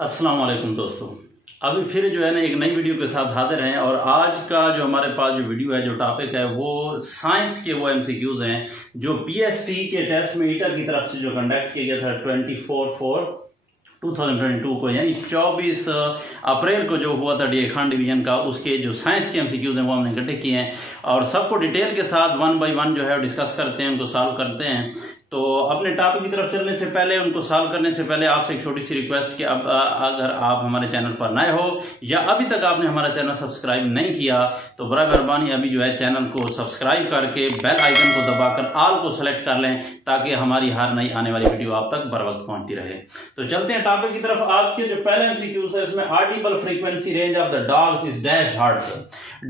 अस्सलाम वालेकुम दोस्तों, अभी फिर जो है ना एक नई वीडियो के साथ हाजिर हैं। और आज का जो हमारे पास जो वीडियो है, जो टॉपिक है, वो साइंस के वो एमसीक्यूज हैं जो पीएसटी के टेस्ट में ईटर की तरफ से जो कंडक्ट किया गया था 24/4/2022 को, यानी 24 अप्रैल को जो हुआ था डी खान डिवीजन का, उसके जो साइंस के एमसीक्यूज हैं वो हमने इकट्ठे किए हैं और सबको डिटेल के साथ 1 बाय 1 जो है डिस्कस करते हैं, उनको सॉल्व करते हैं। तो अपने टॉपिक की तरफ चलने से पहले, उनको सॉल्व करने से पहले आपसे एक छोटी सी रिक्वेस्ट कि अब अगर आप हमारे चैनल पर नए हो या अभी तक आपने हमारा चैनल सब्सक्राइब नहीं किया तो बड़ा मेहरबानी अभी जो है चैनल को सब्सक्राइब करके बेल आइकन को दबाकर ऑल को सेलेक्ट कर लें ताकि हमारी हर नई आने वाली वीडियो आप तक बर वक्त पहुंचती रहे। तो चलते हैं टॉपिक की तरफ। आपके जो पहला एमसीक्यूज है उसमें Audible frequency range of the dogs is dash hertz.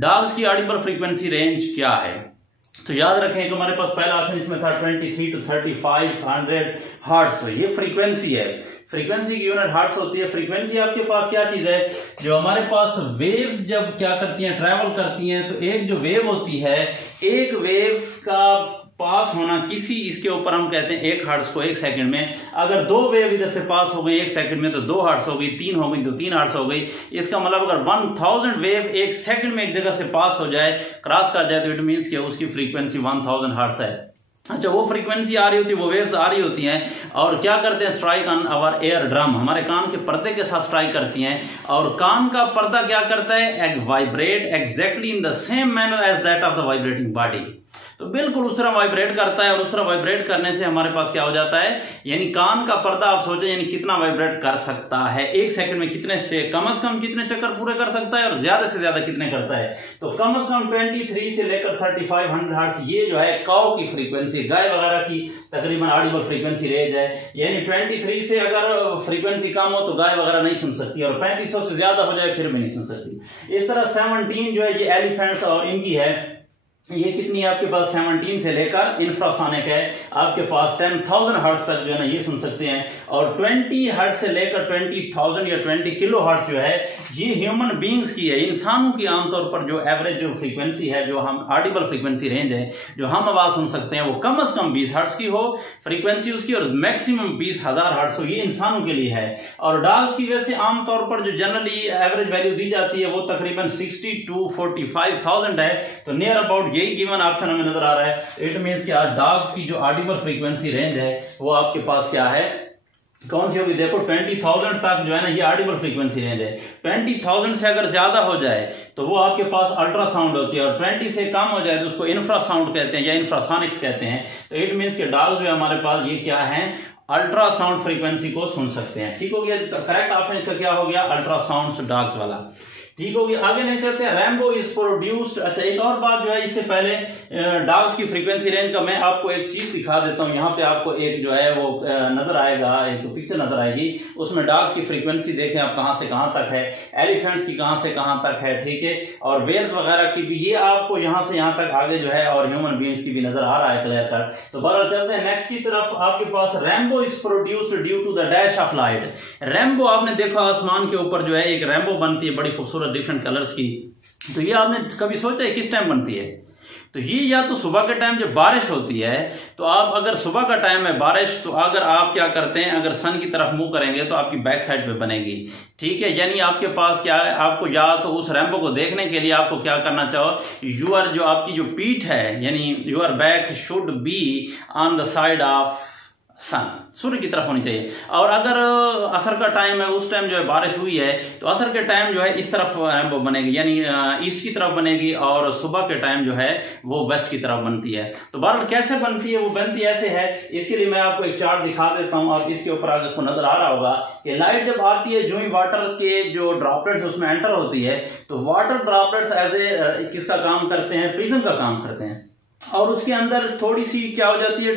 Dogs की ऑडिबल फ्रीक्वेंसी रेंज क्या है? तो याद रखें कि हमारे पास पहला ऑप्शन इसमें था 23 to 3500 हर्ट्ज। ये फ्रीक्वेंसी है, फ्रीक्वेंसी की यूनिट हर्ट्ज होती है। फ्रीक्वेंसी आपके पास क्या चीज है? जो हमारे पास वेव्स जब क्या करती हैं, ट्रैवल करती हैं, तो एक जो वेव होती है, एक वेव का पास होना किसी, इसके ऊपर हम कहते हैं 1 हर्ट्ज को 1 सेकंड में। अगर 2 वेव इधर से पास हो गई 1 सेकंड में तो 2 हर्ट्ज हो गई, 3 हो गई तो 3 हर्ट्ज हो गई। इसका मतलब अगर 1000 वेव 1 सेकंड में एक जगह से पास हो जाए, क्रॉस कर जाए, तो इट मीन्स कि उसकी फ्रीक्वेंसी 1000 हर्ट्ज है। अच्छा, वो फ्रीक्वेंसी आ रही होती है, वो वेव्स आ रही होती हैं और क्या करते हैं, strike on our air drum, हमारे कान के पर्दे के साथ स्ट्राइक करती हैं और कान का पर्दा क्या करता है, vibrate exactly in the same manner as that of the vibrating body. तो बिल्कुल उस तरह वाइब्रेट करता है और उस तरह वाइब्रेट करने से हमारे पास क्या हो जाता है, यानी कान का पर्दा आप सोचें यानी कितना वाइब्रेट कर सकता है 1 सेकंड में, कितने से कम कितने चक्कर पूरे कर सकता है और ज्यादा से ज्यादा कितने करता है। तो कम 23 से लेकर 3500 हर्ट्ज ये जो है काऊ की फ्रीक्वेंसी, गाय वगैरह की तकरीबन ऑडिबल फ्रीक्वेंसी रेंज है। यानी 23 से अगर फ्रीक्वेंसी कम हो तो गाय वगैरह नहीं सुन सकती और 3500 से ज्यादा हो जाए फिर भी नहीं सुन सकती। इस तरह 17 जो है ये एलिफेंट्स और इनकी है, ये कितनी है आपके पास 17 से लेकर इंफ्रासोनिक है आपके पास 10,000 हर्ट्ज तक जो है ना ये सुन सकते हैं। और 20 हर्ट्ज से लेकर 20,000 या 20 किलो हर्ट्ज जो है ये ह्यूमन बींग्स की है, इंसानों की आमतौर पर जो एवरेज जो फ्रीक्वेंसी है, जो हम ऑडिबल फ्रीक्वेंसी रेंज है, जो हम आवाज सुन सकते हैं, वो कम से कम 20 हर्ट्ज की हो फ्रीक्वेंसी उसकी और मैक्सिमम 20,000 हर्ट्ज हो, ये इंसानों के लिए है। और डॉग्स की वैसे आमतौर पर जो जनरली एवरेज वैल्यू दी जाती है वो तकरीबन 60 to 45,000 है। तो नियर अबाउट यही गिवन ऑप्शन हमें नजर आ रहा है। इट मींस कि आज डॉग्स की जो ऑडिबल फ्रीक्वेंसी रेंज है वो आपके पास क्या है, कौन सी होगी? देखो 20,000 तक जो है ना ये ऑडिबल फ्रीक्वेंसी रेंज है। 20,000 से अगर ज्यादा हो जाए तो वो आपके पास अल्ट्रासाउंड होती है और 20 से कम हो जाए तो उसको इंफ्रासाउंड कहते हैं या इंफ्रासोनिक्स कहते हैं। तो इट मींस कि डॉग्स जो है हमारे पास ये क्या है, अल्ट्रासाउंड फ्रीक्वेंसी को सुन सकते हैं। ठीक हो गया, करेक्ट ऑप्शन इसका क्या हो गया, अल्ट्रासाउंड डॉग्स वाला। ठीक होगी, आगे नहीं चलते हैं। Rambo is produced. अच्छा, एक और बात जो है, इससे पहले डॉग्स की फ्रीक्वेंसी रेंज का मैं आपको एक चीज दिखा देता हूं। यहाँ पे आपको एक जो है वो नजर आएगा, एक पिक्चर नजर आएगी, उसमें डॉग्स की फ्रीक्वेंसी देखें आप कहां से कहां तक है, एलिफेंट्स की कहां से कहां तक है, ठीक है, और वेल्स वगैरह की भी, ये आपको यहां से यहां तक आगे जो है, और ह्यूमन बींग्स की भी नजर आ रहा है क्लियर कट। तो बहरहाल चलते हैं नेक्स्ट की तरफ। आपके पास rainbow is produced due to the dash of light. Rainbow आपने देखा आसमान के ऊपर जो है एक रैम्बो बनती है बड़ी खूबसूरत डिफरेंट कलर्स की। तो ये आपने कभी सोचा है किस टाइम बनती है? तो ये या तो सुबह के टाइम जब बारिश होती है, तो आप अगर सुबह का टाइम है बारिश, तो अगर आप क्या करते हैं, अगर सन की तरफ मुंह करेंगे तो आपकी बैक साइड पे बनेगी। ठीक है, यानी आपके पास क्या है, आपको या तो उस रैम्बो को देखने के लिए आपको क्या करना चाहो, यूर जो आपकी जो पीठ है, यानी your back should be on the side of sun, सूर्य की तरफ होनी चाहिए। और अगर असर का टाइम है, उस टाइम जो है बारिश हुई है, तो असर के टाइम जो है इस तरफ रैम्बो बनेगी, यानी ईस्ट की तरफ बनेगी, और सुबह के टाइम जो है वो वेस्ट की तरफ बनती है। तो बहरहाल कैसे बनती है, वो बनती ऐसे है। इसके लिए मैं आपको एक चार्ट दिखा देता हूं। आप इसके ऊपर आपको नजर आ रहा होगा कि लाइट जब आती है, जो ही वाटर के जो ड्रॉपलेट्स उसमें एंटर होती है, तो वाटर ड्रॉपलेट्स एज ए किसका काम करते हैं, प्रिज्म का काम करते हैं, और उसके अंदर थोड़ी सी क्या हो जाती है,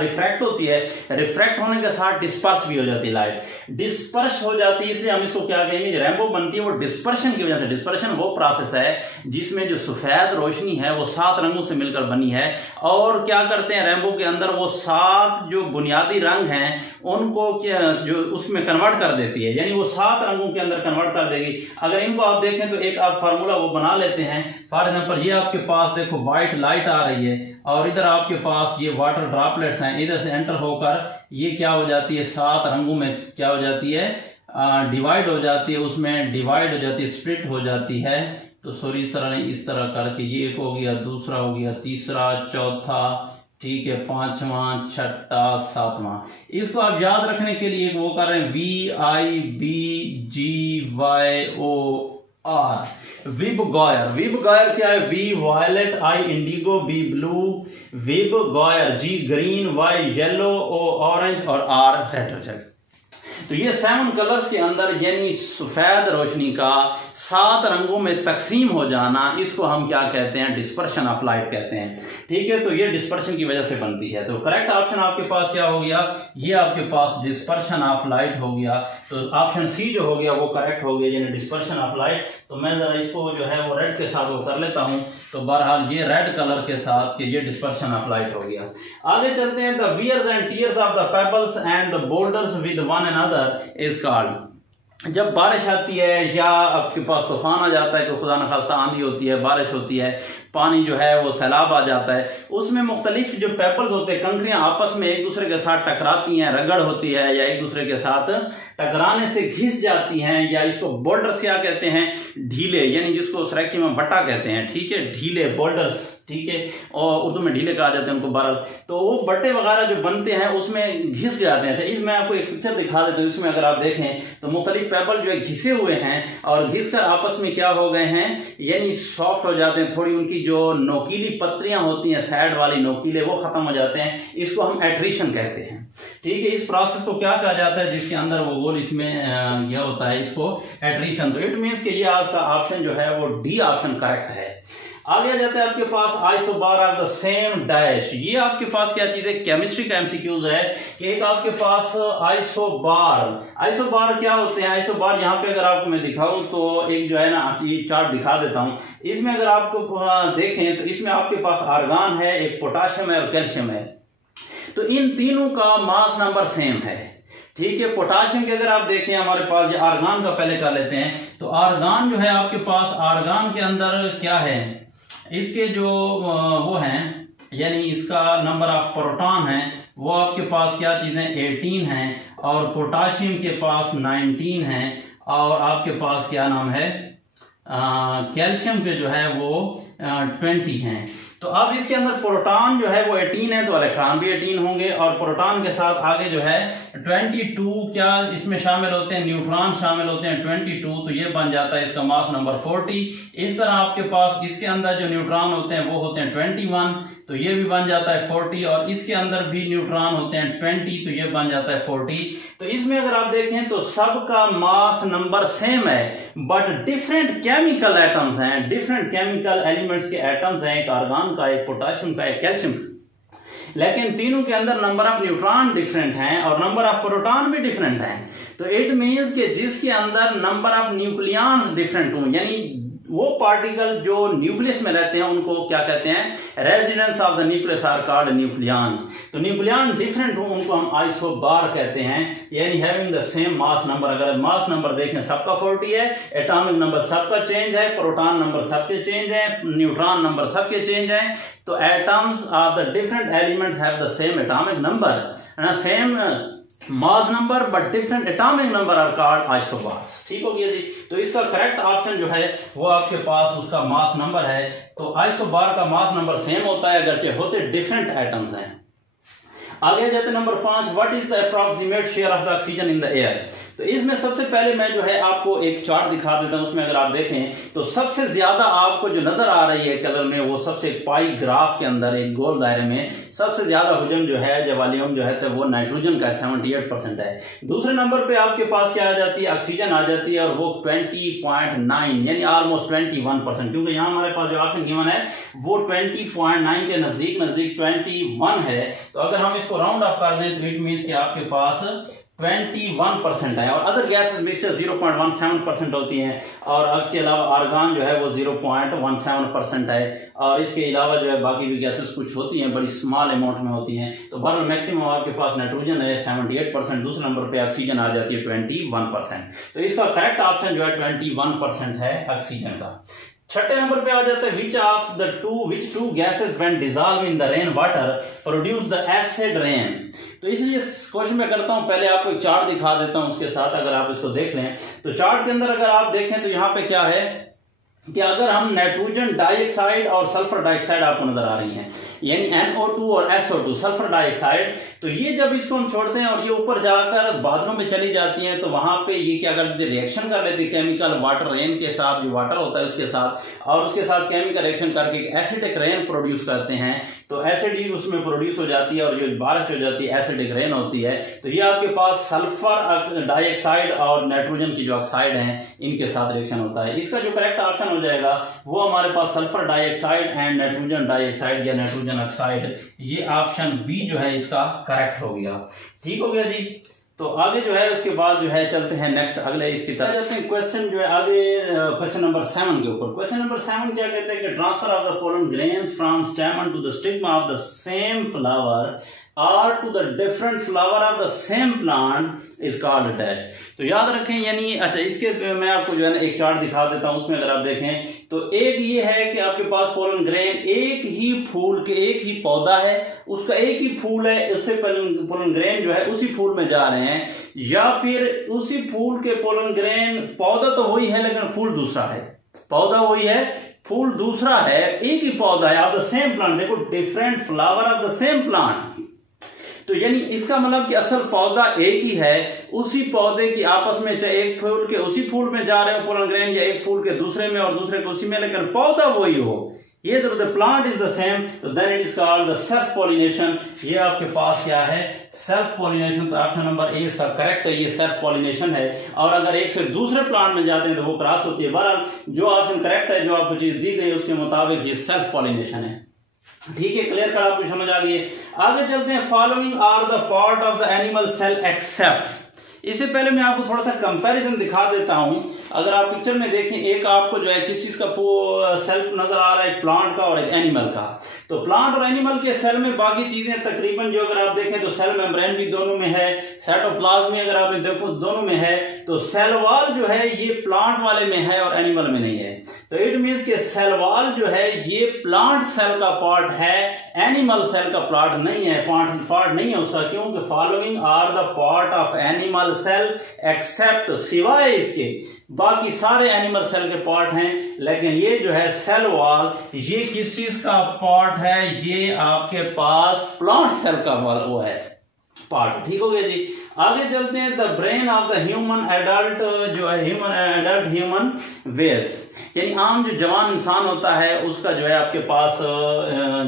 रिफ्रैक्ट होती है। रिफ्रैक्ट होने के साथ डिस्पर्स भी हो जाती है, लाइट डिस्पर्स हो जाती है, इसलिए हम इसको क्या कहेंगे, रैम्बो बनती है वो डिस्पर्शन की वजह से। डिस्पर्शन वो प्रोसेस है जिसमें जो सफेद रोशनी है वो 7 रंगों से मिलकर बनी है, और क्या करते हैं रैम्बो के अंदर वो 7 जो बुनियादी रंग हैं उनको जो उसमें कन्वर्ट कर देती है, यानी वो 7 रंगों के अंदर कन्वर्ट कर देगी। अगर इनको आप देखें तो एक आप फार्मूला वो बना लेते हैं। फॉर एग्जाम्पल ये आपके पास देखो व्हाइट लाइट आ रही है और इधर आपके पास ये वाटर ड्रॉपलेट्स हैं, इधर से एंटर होकर ये क्या हो जाती है, 7 रंगों में क्या हो जाती है, डिवाइड हो जाती है, उसमें डिवाइड हो जाती है, स्प्लिट हो जाती है। तो सॉरी इस तरह नहीं, इस तरह करके ये एक हो गया, दूसरा हो गया, तीसरा, चौथा, ठीक है, पांचवा, छठा, सातवां। इसको आप याद रखने के लिए वो कर रहे हैं VIBGYOR, विबगॉयर। विबगॉयर क्या है? V violet, I indigo, B blue, VIBGYOR. G green, Y yellow, O orange और आर रेड हो जाएगा। तो ये 7 कलर्स के अंदर यानी सफेद रोशनी का 7 रंगों में तकसीम हो जाना, इसको हम क्या कहते हैं? डिस्पर्शन ऑफ लाइट कहते हैं। ठीक है, तो ये डिस्पर्शन की वजह से बनती है। तो करेक्ट ऑप्शन आपके पास क्या हो गया? ये आपके पास डिस्पर्शन ऑफ लाइट हो गया। तो ऑप्शन सी जो हो गया वो करेक्ट हो गया, यानी डिस्पर्शन ऑफ लाइट। तो मैं जरा इसको जो है वो रेड के साथ वो कर लेता हूं। तो बहरहाल ये रेड कलर के साथ कि ये डिस्पर्शन ऑफ लाइट हो गया। आगे चलते हैं। The wears and tears of the pebbles and the boulders with one another is called. जब बारिश आती है या आपके पास तूफान आ जाता है, तो खुदा न खास्ता आंधी होती है, बारिश होती है, पानी जो है वो सैलाब आ जाता है, उसमें मुख्तलिफ जो पेपर्स होते हैं, कंकरियां आपस में एक दूसरे के साथ टकराती हैं, रगड़ होती है या एक दूसरे के साथ टकराने से घिस जाती हैं, या इसको बोल्डर्स क्या कहते हैं? ढीले, यानी जिसको सराइकी में भट्टा कहते हैं। ठीक है, ढीले बोल्डर्स, ठीक है, और उर्दू में ढीले कहा जाते हैं उनको बरल। तो वो बट्टे वगैरह जो बनते हैं उसमें घिस जाते हैं। अच्छा, इसमें आपको एक पिक्चर दिखा देता हूँ। इसमें अगर आप देखें तो मुख्तलिफ पेपर जो है घिसे हुए हैं और घिस कर आपस में क्या हो गए हैं, यानी सॉफ्ट हो जाते हैं। थोड़ी उनकी जो नोकीली पत्रियां होती हैं, साइड वाली नोकीले, वो खत्म हो जाते हैं। इसको हम एट्रिशन कहते हैं। ठीक है, इस प्रोसेस को क्या कहा जाता है? जिसके अंदर वो गोल इसमें यह होता है, इसको एट्रिशन। तो इट मीन्स कि ये आपका ऑप्शन जो है वो डी ऑप्शन करेक्ट है। आगे आ जाता है आपके पास isobar of the same dash. ये आपके पास क्या चीज है? केमिस्ट्री का एमसीक्यूज है कि एक आपके पास आइसोबार। आइसोबार क्या होते हैं? आइसोबार यहाँ पे अगर आपको मैं दिखाऊं तो एक जो है ना, ये चार्ट दिखा देता हूं। इसमें अगर आपको देखें तो इसमें आपके पास आर्गन है, एक पोटाशियम है और कैल्शियम है। तो इन तीनों का मास नंबर सेम है। ठीक है, पोटाशियम के अगर आप देखें हमारे पास, ये आर्गन का पहले कर लेते हैं। तो आर्गन जो है आपके पास, आर्गन के अंदर क्या है? इसके जो वो हैं, यानी इसका नंबर ऑफ प्रोटॉन है वो आपके पास क्या चीजें 18 हैं, और पोटाशियम के पास 19 है, और आपके पास क्या नाम है, कैल्शियम के जो है वो 20 हैं। तो अब इसके अंदर प्रोटॉन जो है वो 18 है, तो इलेक्ट्रॉन भी 18 होंगे, और प्रोटॉन के साथ आगे जो है 22 क्या इसमें शामिल होते हैं? न्यूट्रॉन शामिल होते हैं 22। तो ये बन जाता है इसका मास नंबर 40। इस तरह आपके पास इसके अंदर जो न्यूट्रॉन होते हैं वो होते हैं 21, तो ये भी बन जाता है 40, और इसके अंदर भी न्यूट्रॉन होते हैं 20, तो ये बन जाता है 40। तो इसमें अगर आप देखें तो सबका मास नंबर सेम है, बट डिफरेंट केमिकल एटम्स हैं, डिफरेंट केमिकल एलिमेंट्स के एटम्स हैं, एक आर्गन का, एक पोटाशियम का, एक कैल्शियम का, लेकिन तीनों के अंदर नंबर ऑफ न्यूट्रॉन डिफरेंट हैं और नंबर ऑफ प्रोटॉन भी डिफरेंट हैं। तो इट मींस कि जिसके अंदर नंबर ऑफ न्यूक्लियॉन्स डिफरेंट हों, यानी वो पार्टिकल जो न्यूक्लियस में रहते हैं उनको क्या कहते हैं? Residents of the nucleus are called nucleons. तो न्यूक्लियॉन डिफरेंट हो उनको हम आइसोबार कहते हैं, यानी having the same mass number. अगर मास नंबर देखें सबका 40 है, एटॉमिक नंबर सबका चेंज है, प्रोटॉन नंबर सबके चेंज है, न्यूट्रॉन नंबर सबके चेंज है। तो atoms of the different elements have the same atomic number, same mass number, but different atomic number are called isobars. ठीक हो गया जी। तो इसका करेक्ट ऑप्शन जो है वो आपके पास उसका मास नंबर है। तो आइसोबार का मास नंबर सेम होता है, अगरचे होते डिफरेंट एटम्स हैं। आगे जाते number 5, what is the approximate share of the oxygen in the air. तो इसमें सबसे पहले मैं जो है आपको एक चार्ट दिखा देता हूं। उसमें अगर आप देखें तो सबसे ज्यादा आपको जो नजर आ रही है कलर में, वो सबसे पाई ग्राफ के अंदर एक गोल दायरे में सबसे ज्यादा हुजम जो है, जो वॉल्यूम जो है तो वो नाइट्रोजन का 78% है। दूसरे नंबर पे आपके पास क्या आ जाती है? ऑक्सीजन आ जाती है, और वो 20.9 यानी ऑलमोस्ट 21%, क्योंकि यहाँ हमारे पास जो ऑप्शन गिवन है वो 20.9 के नजदीक 21 है। तो अगर हम इसको राउंड ऑफ कर दें तो इट मीन्स कि आपके पास 21% है, और अदर गैसेस मिक्सचर 0.17% होती हैं, और इसके अलावा आर्गन जो है वो 0.17% है, और इसके अलावा जो है बाकी भी गैसेस कुछ होती हैं बड़ी स्मॉल अमाउंट में होती हैं। तो बहरहाल मैक्सिमम आपके पास नाइट्रोजन है 78%, दूसरे नंबर पे ऑक्सीजन आ जाती है 21%। तो इसका करेक्ट ऑप्शन जो है 21% है ऑक्सीजन का। छठे नंबर पे आ जाता है which two gases when dissolve in the rain water produce the acid rain. तो इसलिए क्वेश्चन में करता हूं, पहले आपको एक चार्ट दिखा देता हूं उसके साथ, अगर आप इसको देख लें तो चार्ट के अंदर अगर आप देखें तो यहां पे क्या है कि अगर हम नाइट्रोजन डाइऑक्साइड और सल्फर डाइऑक्साइड आपको नजर आ रही हैं, यानी NO2 और SO2 सल्फर डाइऑक्साइड, तो ये जब इसको हम छोड़ते हैं और ये ऊपर जाकर बादलों में चली जाती हैं तो वहां पे ये क्या कर देती है, रिएक्शन कर लेती है केमिकल वाटर रेन के साथ, जो वाटर होता है उसके साथ, और उसके साथ केमिकल रिएक्शन करके एसिडिक रेन प्रोड्यूस करते हैं। तो एसिड उसमें प्रोड्यूस हो जाती है और जो बारिश हो जाती है एसिडिक रेन होती है। तो ये आपके पास सल्फर डाइऑक्साइड और नाइट्रोजन की जो ऑक्साइड है इनके साथ रिएक्शन होता है। इसका जो करेक्ट ऑप्शन हो जाएगा वो हमारे पास sulphur dioxide and nitrogen dioxide या नाइट्रोजन ऑक्साइड, ये ऑप्शन बी जो है इसका करेक्ट हो गया। ठीक हो गया जी। तो आगे जो है उसके बाद जो है चलते हैं नेक्स्ट अगले इसकी तरफ चलते हैं। क्वेश्चन जो है आगे क्वेश्चन नंबर 7 के ऊपर। क्वेश्चन नंबर 7 क्या कहते हैं कि transfer of the pollen grains from stamen to the stigma of the same flower और to the different flower of the same plant is called dash. तो याद रखें, यानी अच्छा इसके मैं आपको जो है ना एक चार्ट दिखा देता हूं, उसमें अगर आप देखें तो एक ये है कि आपके पास पोलन ग्रेन एक ही फूल के, एक ही पौधा है, उसका एक ही फूल है, इससे पोलन ग्रेन जो है उसी फूल में जा रहे हैं, या फिर उसी फूल के पोलन ग्रेन, पौधा तो वही है लेकिन फूल दूसरा है, पौधा वही है फूल दूसरा है, एक ही पौधा है ऑफ द सेम प्लांट। देखो different flower of the same plant, तो यानी इसका मतलब कि असल पौधा एक ही है, उसी पौधे की आपस में चाहे एक फूल के उसी फूल में जा रहे हो पोलन ग्रेन, या एक फूल के दूसरे में और दूसरे के उसी में, लेकिन पौधा वही हो, ये जब the plant is the same, तो then it is called the self pollination. ये आपके पास क्या है, सेल्फ पॉलिनेशन। तो ऑप्शन नंबर ए इसका करेक्ट है, ये सेल्फ पॉलिनेशन है। और अगर एक से दूसरे प्लांट में जाते हैं तो वो क्रॉस होती है। बहरहाल जो ऑप्शन करेक्ट है, जो आपको चीज दी गई है उसके मुताबिक ये सेल्फ पॉलिनेशन है। ठीक है, क्लियर कर, आपको समझ आ गई है। आगे चलते हैं। Following are the part of the animal cell except. इससे पहले मैं आपको थोड़ा सा कंपैरिजन दिखा देता हूं। अगर आप पिक्चर में देखें, एक आपको जो है किस चीज का सेल नजर आ रहा है, एक प्लांट का और एक एनिमल का। तो प्लांट और एनिमल के सेल में बाकी चीजें तकरीबन जो अगर आप देखें तो सेल मेम्ब्रेन भी दोनों में है, साइटोप्लाज्म अगर आप देखो दोनों में है। तो सेल वॉल जो है ये प्लांट वाले में है और एनिमल में नहीं है। तो इट मीन्स के सेल वॉल जो है ये प्लांट सेल का पार्ट है, एनिमल सेल का पार्ट नहीं है, पार्ट नहीं है उसका। क्योंकि following are the part of animal cell except, सिवाय इसके बाकी सारे एनिमल सेल के पार्ट हैं। लेकिन ये जो है सेल वॉल, ये किस चीज का पार्ट है, ये आपके पास प्लांट सेल का वो है पार्ट। ठीक हो गया जी। आगे चलते हैं। The brain of the human adult जो है, ह्यूमन वेस, यानी आम जो जवान इंसान होता है उसका जो है आपके पास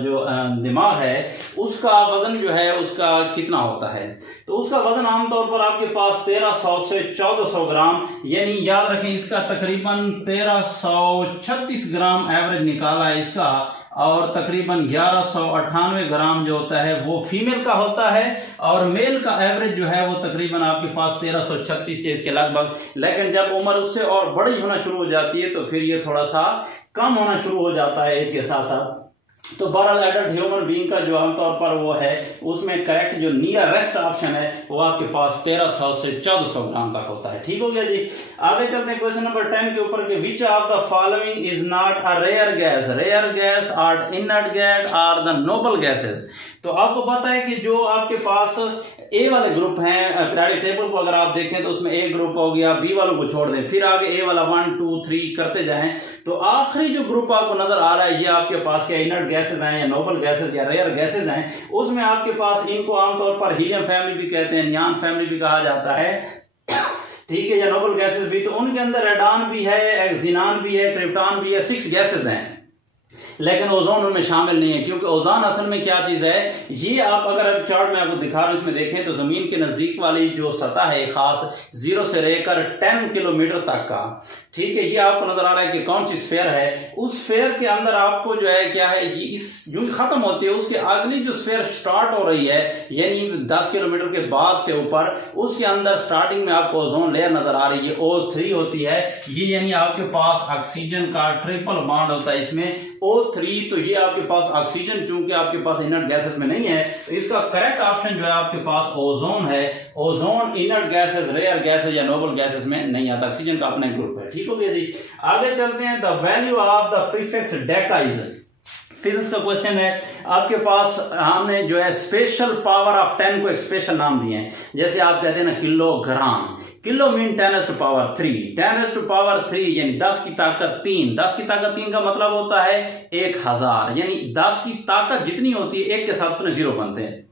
जो दिमाग है उसका वजन जो है उसका कितना होता है। तो उसका वजन आमतौर पर आपके पास 1300 से 1400 ग्राम, यानी याद रखें इसका तकरीबन 1336 ग्राम एवरेज निकाला है इसका, और तकरीबन 1198 ग्राम जो होता है वो फीमेल का होता है, और मेल का एवरेज जो है वो तकरीबन आपके पास 1336 के इसके लगभग। लेकिन जब उम्र उससे और बड़ी होना शुरू हो जाती है तो फिर ये थोड़ा सा कम होना शुरू हो जाता है एज के साथ साथ। तो बहरहाल एडल्ट ह्यूमन बीइंग का जो आमतौर पर वो है उसमें करेक्ट जो नियरेस्ट ऑप्शन है वो आपके पास 1300 से 1400 ग्राम तक होता है। ठीक हो गया जी। आगे चलते हैं क्वेश्चन नंबर 10 के ऊपर के which of the following is not a rare gas, rare gas are inert gas are the noble gases. तो आपको पता है कि जो आपके पास ए वाले ग्रुप हैं पीरियोडिक टेबल को अगर आप देखें तो उसमें ए ग्रुप हो गया, बी वालों को छोड़ दें, फिर आगे ए वाला 1 2 3 करते जाएं, तो आखिरी जो ग्रुप आपको नजर आ रहा है ये आपके पास क्या इनर्ट गैसेज हैं या नोबल गैसेज या रेयर गैसेज हैं। उसमें आपके पास इनको आमतौर पर हीलियम फैमिली भी कहते हैं, नियॉन फैमिली भी कहा जाता है, ठीक है, या नोबल गैसेज भी। तो उनके अंदर रेडॉन भी है, एक्सिनॉन भी है, क्रिप्टॉन भी है, 6 गैसेज हैं। लेकिन ओजोन उनमें शामिल नहीं है, क्योंकि ओजोन असल में क्या चीज है, ये आप अगर चार्ट में आपको दिखा रहा हूं इसमें देखें तो जमीन के नजदीक वाली जो सतह है खास 0 से लेकर 10 किलोमीटर तक का, ठीक है, ये आपको नजर आ रहा है कि कौन सी स्फेयर है। उस स्फेयर के अंदर आपको जो है क्या है, ये इस जो खत्म होती है उसके अगली जो स्फेयर स्टार्ट हो रही है, यानी 10 किलोमीटर के बाद से ऊपर, उसके अंदर स्टार्टिंग में आपको ओजोन लेयर नजर आ रही है, O3 होती है ये, यानी आपके पास ऑक्सीजन का ट्रिपल बॉन्ड होता है इसमें, O3, तो ये आपके पास ऑक्सीजन चूंकि आपके पास इनर्ट गैसेस में नहीं है, तो इसका करेक्ट ऑप्शन जो है आपके पास ओजोन है। Ozone inert gases, rare gases या नोबल गैसेस में नहीं आता, ऑक्सीजन का अपना ग्रुप है। ठीक हो गया जी। आगे चलते हैं, the value of the prefix Deka is, physics का क्वेश्चन है आपके पास। हमने जो है स्पेशल पावर ऑफ 10 को एक स्पेशल नाम दिए हैं, जैसे आप कहते हैं ना किलोग्राम, किलो मीन 10⁻3, 10⁻3 यानी 10 की ताकत 3, 10 की ताकत 3 का मतलब होता है 1000, यानी 10 की ताकत जितनी होती है 1 के साथ उतने 0 बनते हैं,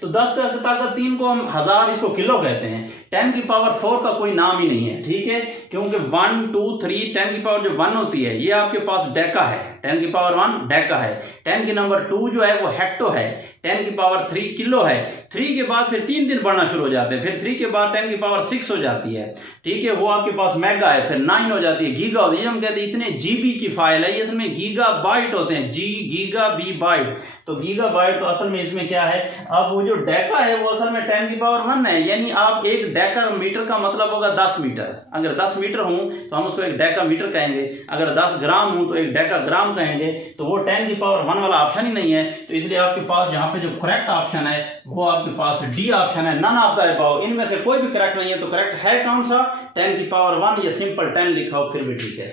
तो 10 की ताकत 3 को हम 1000, इसको किलो कहते हैं। 10⁻4 का कोई नाम ही नहीं है, ठीक है, क्योंकि 1 2 3 10 की पावर जो 1 होती है ये आपके पास डेका है, 10⁻1 डेका है। 10 की नंबर 2 जो है वो हेक्टो है, 10⁻3 किलो है। 3 के बाद फिर 3 दिन बढ़ना शुरू हो जाते हैं, फिर 3 के बाद 10⁻6 हो जाती है, ठीक है, वो आपके पास मेगा है, फिर 9 हो जाती है, गीगा होती है। हम कहते हैं इतने जीबी की फाइल है, ये इसमें गीगा बाइट होते हैं, जी गीगा बी बाइट, तो गीगा बाइट तो असल में इसमें क्या है, अब वो जो डेका है वो असल में 10⁻1 है, यानी आप एक डेका मीटर का मतलब होगा 10 मीटर। अगर 10 मीटर हूं तो हम उसको एक डेका मीटर कहेंगे, अगर 10 ग्राम हूं तो एक डेका ग्राम कहेंगे, तो वो 10⁻1 वाला ऑप्शन ही नहीं है, तो इसलिए आपके पास जहां पे जो करेक्ट ऑप्शन है वो आपके पास डी ऑप्शन है, नन ऑफ द अबव, इनमें से कोई भी करेक्ट नहीं है। तो करेक्ट है कौन सा, 10⁻1 या सिंपल 10 लिखा हो फिर भी ठीक है।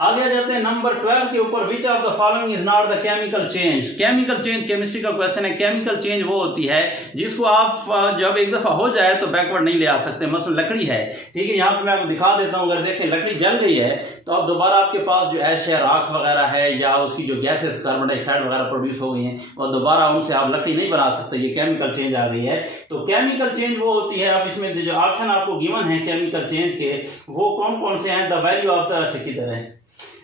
आगे आ जाते हैं नंबर 12 के ऊपर, विच of the following is not the chemical change. Chemical change chemistry का क्वेश्चन है। केमिकल चेंज वो होती है जिसको आप जब एक दफा हो जाए तो बैकवर्ड नहीं ले आ सकते। मसलन लकड़ी है, ठीक है, यहाँ पे मैं आपको दिखा देता हूँ, अगर देखें लकड़ी जल गई है तो अब दोबारा आपके पास जो ऐश है, राख वगैरह है, या उसकी जो गैसेस कार्बन डाइऑक्साइड वगैरह प्रोड्यूस हो गई हैं और दोबारा उनसे आप लकड़ी नहीं बना सकते, ये केमिकल चेंज आ गई है। तो केमिकल चेंज वो होती है, अब इसमें जो ऑप्शन आपको गिवन है केमिकल चेंज के वो कौन कौन से हैं, द वैल्यू ऑफ द, अच्छा किधर है,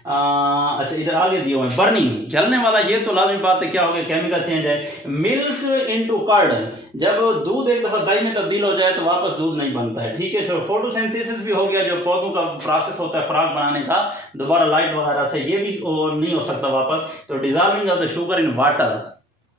अच्छा इधर आगे दिए हुए, बर्निंग, जलने वाला, ये तो लाजमी बात है, क्या हो गया, केमिकल चेंज है। मिल्क इनटू कर्ड, जब दूध एक दफा दही में तब्दील हो जाए तो वापस दूध नहीं बनता है, ठीक है। तो फोटोसिंथेसिस भी हो गया, जो पौधों का प्रोसेस होता है खुराक बनाने का, दोबारा लाइट वगैरह से, ये भी नहीं हो सकता वापस। तो dissolving of the sugar in water.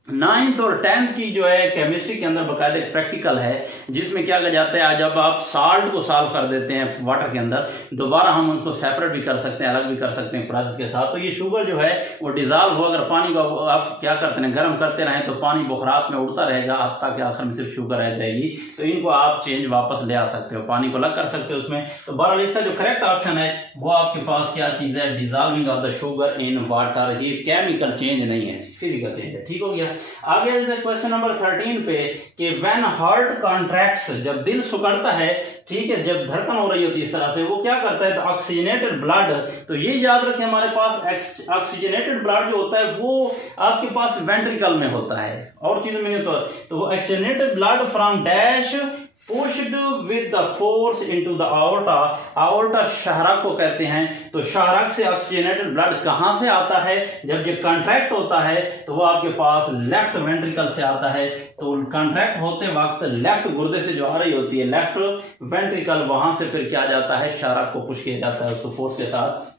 9th और 10th की जो है केमिस्ट्री के अंदर बकायदा प्रैक्टिकल है, जिसमें क्या किया जाता है, जब आप साल्ट को सॉल्व कर देते हैं वाटर के अंदर, दोबारा हम उसको सेपरेट भी कर सकते हैं, अलग भी कर सकते हैं प्रोसेस के साथ। तो ये शुगर जो है वो डिजॉल्व हो, अगर पानी को आप क्या करते हैं, गर्म करते रहें तो पानी बुखरात में उड़ता रहेगा, हत्ता के आखिर में सिर्फ शुगर रह जाएगी। तो इनको आप चेंज वापस ले आ सकते हो, पानी को अलग कर सकते हो उसमें। तो बहरहाल इसका जो करेक्ट ऑप्शन है वो आपके पास क्या चीज है, dissolving of the sugar in water. ये केमिकल चेंज नहीं है, फिजिकल चेंज है, ठीक हो गया। आगे क्वेश्चन नंबर 13 पे कि व्हेन हार्ट कॉन्ट्रैक्ट्स, जब दिल सुकड़ता है, ठीक है, जब धड़कन हो रही होती है इस तरह से, वो क्या करता है, तो ऑक्सीजनेटेड ब्लड। तो ये याद रखें, हमारे पास ऑक्सीजनेटेड ब्लड जो होता है वो आपके पास वेंट्रिकल में होता है, और चीजों में नहीं होता। तो oxygenated blood from dash pushed with the force into the aorta. Aorta शाहराक को कहते हैं। तो शाहराक से ऑक्सीजनेटेड ब्लड कहां से आता है, जब ये कॉन्ट्रैक्ट होता है तो वो आपके पास लेफ्ट वेंट्रिकल से आता है। तो कॉन्ट्रैक्ट होते वक्त लेफ्ट गुर्दे से जो आ रही होती है लेफ्ट वेंट्रिकल, वहां से फिर क्या जाता है, शाहराक को पुश किया जाता है उसको फोर्स के साथ।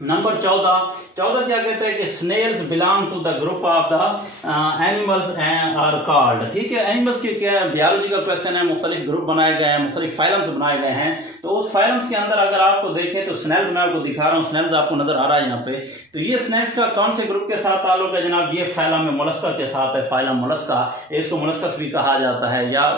नंबर 14 क्या कहते हैं कि snails belong to the group of the animals are called. ठीक है, एनिमल्स के क्या बायोलॉजी का क्वेश्चन है, मुख्तलिफ ग्रुप बनाए गए हैं, मुख्तलिफ फाइलम्स बनाए गए हैं। तो उस फाइलम्स के अंदर अगर आपको देखें तो स्नेल्स मैं आपको दिखा रहा हूं, स्नेल्स आपको नजर आ रहा है यहाँ पे। तो ये स्नेल्स का कौन से ग्रुप के साथ ताल्लुक है जनाब, ये फाइलम में मोलस्का के साथ है, फाइलम मोलस्का, इसको मोलस्कस भी कहा जाता है, या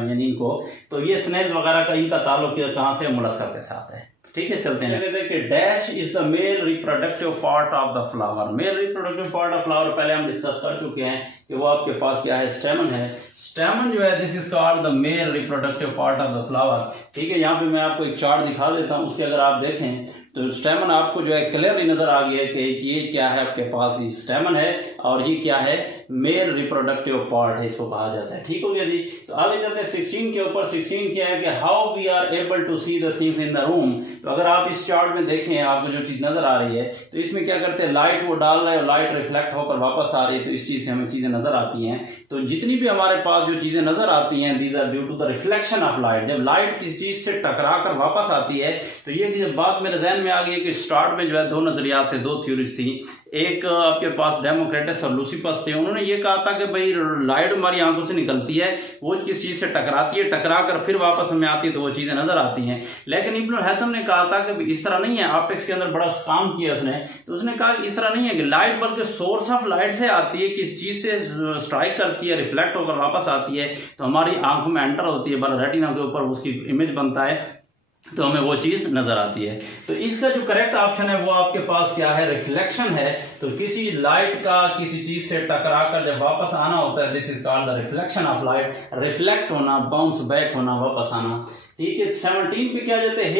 यानी इनको। तो ये स्नेल्स वगैरह का इनका ताल्लुक कहां से, मोलस्का के साथ है। ठीक है, चलते हैं। कहते हैं कि dash is the male reproductive part of the flower. Male reproductive part of flower पहले हम डिस्कस कर चुके हैं कि वो आपके पास क्या है, स्टेमन है। स्टेमन जो है this is called the male reproductive part of the flower. ठीक है, यहाँ पे मैं आपको एक चार्ट दिखा देता हूँ, उसके अगर आप देखें तो स्टेमन आपको जो है क्लियरली नजर आ गया कि ये क्या है, आपके पास ये स्टेमन है और ये क्या है, मेल रिप्रोडक्टिव पार्ट है, इसको कहा जाता है। ठीक हो गया जी। तो आगे चलते हैं 16 के ऊपर। 16 क्या है कि how we are able to see the things in the room. तो अगर आप इस चार्ट में देखें, आपको जो चीज नजर आ रही है, तो इसमें क्या करते हैं, लाइट वो डाल रहे हैं और लाइट रिफ्लेक्ट होकर वापस आ रही है, तो इस चीज से हमें चीजें नजर आती हैं। तो जितनी भी हमारे पास जो चीजें नजर आती हैं, these are due to the reflection of light. जब लाइट किसी चीज से टकरा कर वापस आती है, तो ये बात मेरे जहन में आ गई कि स्टार्ट में जो है दो नजरियात थे, दो थ्योरीज थी। एक आपके पास डेमोक्रेटस और लूसिफस थे, उन्होंने ये कहा था कि भाई लाइट हमारी आंखों से निकलती है, वो किस चीज से टकराती है, टकरा कर फिर वापस हमें आती है तो वो चीजें नजर आती हैं। लेकिन इब्न हैथम ने कहा था कि इस तरह नहीं है, ऑप्टिक्स के अंदर बड़ा काम किया उसने, तो उसने कहा इस तरह नहीं है कि लाइट बल्कि सोर्स ऑफ लाइट से आती है, किस चीज से स्ट्राइक करती है, रिफ्लेक्ट होकर वापस आती है तो हमारी आंखों में एंटर होती है, रेटिना के ऊपर उसकी इमेज बनता है तो हमें वो चीज नजर आती है। तो इसका जो करेक्ट ऑप्शन है वो आपके पास क्या है, रिफ्लेक्शन है। तो किसी लाइट का किसी चीज से टकरा कर जब वापस आना होता है, this is called the reflection of light. Reflect होना, बाउंस बैक होना, वापस आना। ठीक है। 17 पे क्या जाते हैं,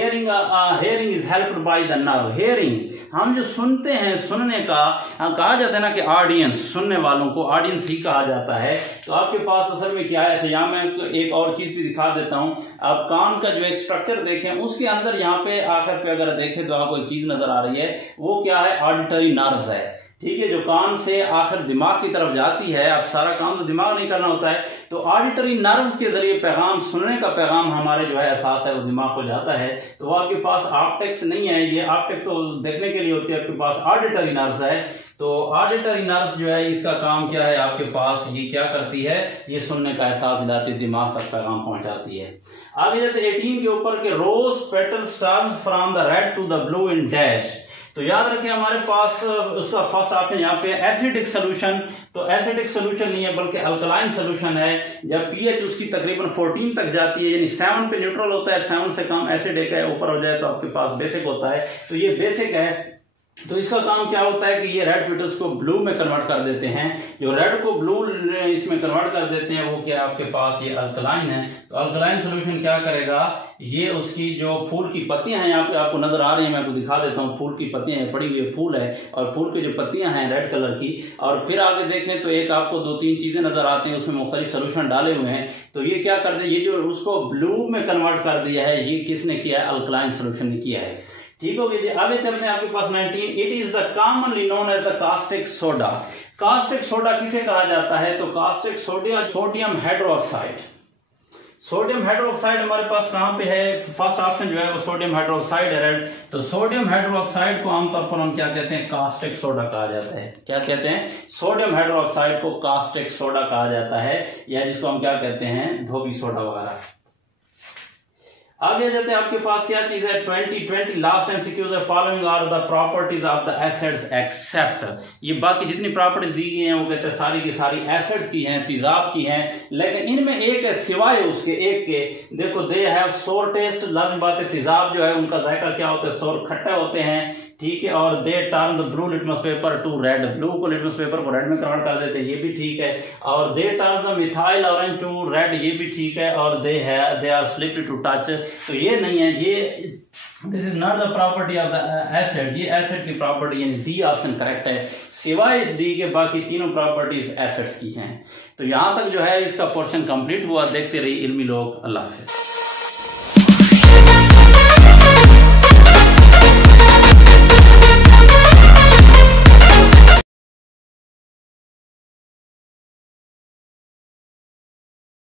hearing is helped by the nerve. Hearing, हम जो सुनते हैं, सुनने का कहा जाता है ना कि ऑडियंस, सुनने वालों को ऑडियंस ही कहा जाता है। तो आपके पास असल में क्या है, अच्छा यहाँ मैं एक और चीज भी दिखा देता हूं। आप कान का जो एक स्ट्रक्चर देखें, उसके अंदर यहाँ पे आकर पे अगर देखें तो आपको एक चीज नजर आ रही है, वो क्या है, ऑडिटरी नर्व्स है। ठीक है, जो कान से आखिर दिमाग की तरफ जाती है। अब सारा काम तो दिमाग नहीं करना होता है, तो ऑडिटरी नर्व के जरिए पैगाम, सुनने का पैगाम हमारे जो है एहसास है वो दिमाग को जाता है। तो वो आपके पास ऑप्टिक्स नहीं है, ये ऑप्टिक तो देखने के लिए होती है, आपके पास ऑडिटरी नर्व्स है। तो ऑडिटरी नर्व्स जो है इसका काम क्या है, आपके पास ये क्या करती है, ये सुनने का एहसास दिलाती है, दिमाग तक पैगाम पहुंचाती है। आगे जाते 18 के ऊपर के rose petals turn from the red to the blue in dash. तो याद रखें हमारे पास उसका फर्स्ट ऑप्शन यहाँ पे एसिडिक सोल्यूशन। तो एसिडिक सोल्यूशन नहीं है बल्कि अल्कलाइन सोल्यूशन है। जब पीएच उसकी तकरीबन 14 तक जाती है, यानी 7 पे न्यूट्रल होता है, 7 से कम एसिडिक है, ऊपर हो जाए तो आपके पास बेसिक होता है। तो ये बेसिक है। तो इसका काम क्या होता है कि ये रेड पेटल्स को ब्लू में कन्वर्ट कर देते हैं। जो रेड को ब्लू इसमें कन्वर्ट कर देते हैं वो क्या आपके पास ये अल्कलाइन है। तो अल्कलाइन सोल्यूशन क्या करेगा, ये उसकी जो फूल की पत्तियां हैं यहाँ पे आपको नजर आ रही हैं, मैं आपको दिखा देता हूँ। फूल की पत्तियां पड़ी हुई है, फूल है और फूल की जो पत्तियां हैं रेड कलर की। और फिर आगे देखें तो एक आपको 2-3 चीजें नजर आती हैं, उसमें मुख्तलिफ सोल्यूशन डाले हुए हैं। तो ये क्या कर दे, ये जो उसको ब्लू में कन्वर्ट कर दिया है, ये किसने किया है, अल्कलाइन सोल्यूशन ने किया है। ठीक हो गया जी। आगे चलते हैं आपके पास 19, it is the commonly known as the caustic soda. Caustic soda किसे कहा जाता है, तो caustic soda sodium hydroxide. Sodium hydroxide हमारे पास कहां पे है, फर्स्ट ऑप्शन जो है वो सोडियम हाइड्रोक्साइड है, रेड। तो सोडियम हाइड्रोक्साइड को आमतौर पर हम क्या कहते हैं, कास्टिक सोडा कहा जाता है। क्या कहते हैं, सोडियम हाइड्रोक्साइड को कास्टिक सोडा कहा जाता है, या जिसको हम क्या कहते हैं, धोबी सोडा वगैरह। आगे जाते हैं आपके पास क्या चीज है, 20 लास्ट एमसीक्यूज है। Following are the properties of the acids except. ये बाकी जितनी प्रॉपर्टीज दी गई हैं वो कहते हैं सारी की सारी एसिड्स की हैं, तेजाब की हैं, लेकिन इनमें एक है सिवाय उसके एक के। देखो, दे हैव सोर टेस्ट। लाजमी बात है, तेजाब जो है उनका जायका क्या होता है, सोर, खट्टे होते हैं। ठीक है। और they turn the blue litmus paper to red. Blue को लिटमस पेपर को रेड में कन्वर्ट कर देते हैं, ये भी ठीक है। और they turn the methyl orange to red, ये भी ठीक है। और they are slippery to touch, तो ये नहीं है, ये this is not the property of the acid. ये एसिड की प्रॉपर्टी, यानी डी ऑप्शन करेक्ट है। सिवाय इस डी के बाकी तीनों प्रॉपर्टीज एसिड्स की हैं। तो यहां तक जो है इसका पोर्शन कंप्लीट हुआ। देखते रहिए इल्मी लोग। अल्लाह हाफिज।